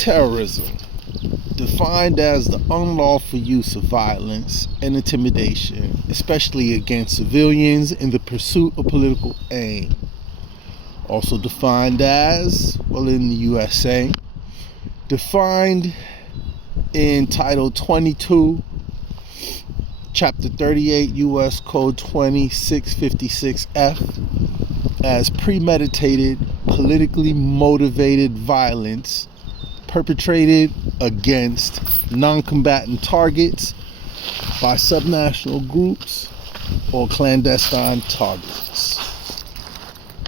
Terrorism, defined as the unlawful use of violence and intimidation, especially against civilians in the pursuit of political aim. Also defined as, well, in the USA, defined in Title 22, Chapter 38, U.S. Code 2656F, as premeditated, politically motivated violence perpetrated against non-combatant targets by subnational groups or clandestine targets.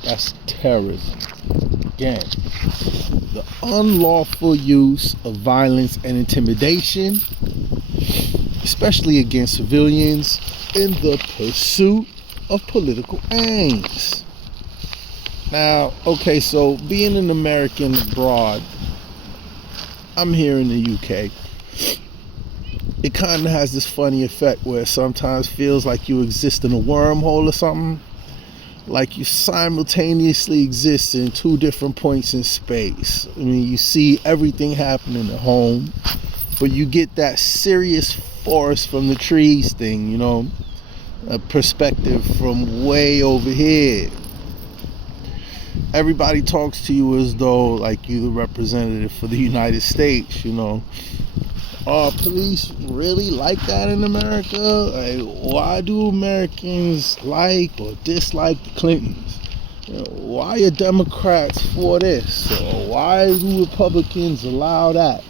That's terrorism. Again, the unlawful use of violence and intimidation, especially against civilians in the pursuit of political aims. Now, okay, so being an American abroad, I'm here in the UK. It kind of has this funny effect where it sometimes feels like you exist in a wormhole or something. Like you simultaneously exist in two different points in space. I mean, you see everything happening at home, but you get that serious forest from the trees thing, you know, a perspective from way over here. Everybody talks to you as though like you're the representative for the United States, you know. Are police really like that in America? Like, why do Americans like or dislike the Clintons? You know, why are Democrats for this? Or why do Republicans allow that?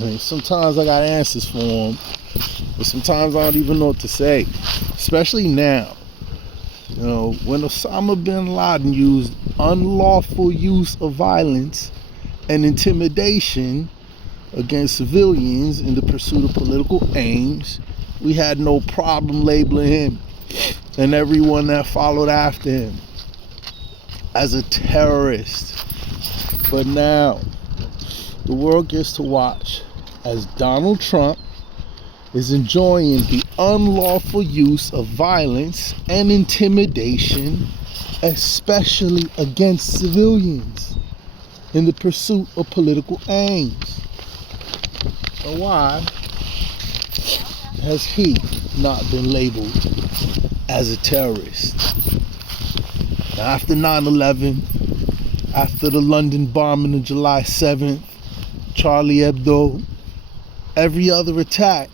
I mean, sometimes I got answers for them, but sometimes I don't even know what to say. Especially now. You know, when Osama bin Laden used unlawful use of violence and intimidation against civilians in the pursuit of political aims, we had no problem labeling him and everyone that followed after him as a terrorist. But now, the world gets to watch as Donald Trump is enjoying the unlawful use of violence and intimidation, especially against civilians in the pursuit of political aims. So why has he not been labeled as a terrorist? Now, after 9/11, after the London bombing of July 7th, Charlie Hebdo, every other attack,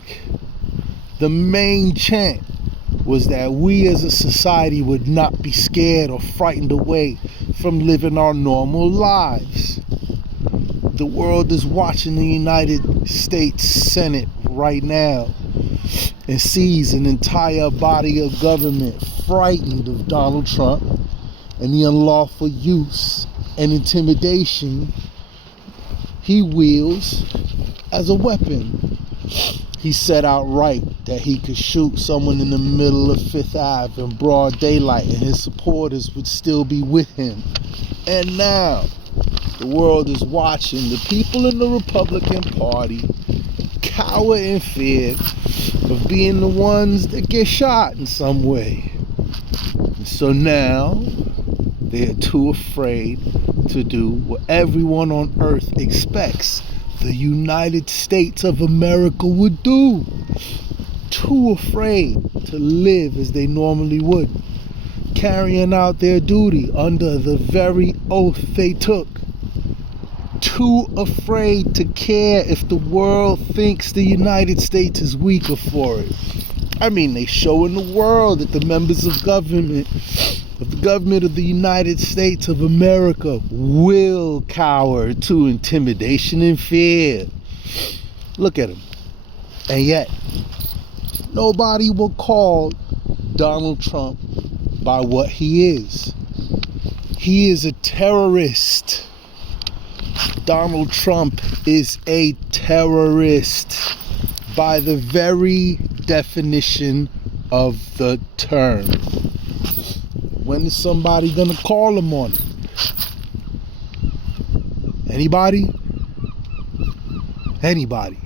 the main chant was that we as a society would not be scared or frightened away from living our normal lives. The world is watching the United States Senate right now and sees an entire body of government frightened of Donald Trump and the unlawful use and intimidation he wields as a weapon. He said outright that he could shoot someone in the middle of Fifth Ave in broad daylight and his supporters would still be with him. And now, the world is watching the people in the Republican Party cower in fear of being the ones that get shot in some way. And so now, they're too afraid to do what everyone on earth expects the United States of America would do. Too afraid to live as they normally would, carrying out their duty under the very oath they took. Too afraid to care if the world thinks the United States is weaker for it. I mean, they show in the world that the members of the government of the United States of America will cower to intimidation and fear. Look at them. And yet, nobody will call Donald Trump by what he is. He is a terrorist. Donald Trump is a terrorist by the very definition of the term. When is somebody gonna call him on it? Anybody? Anybody?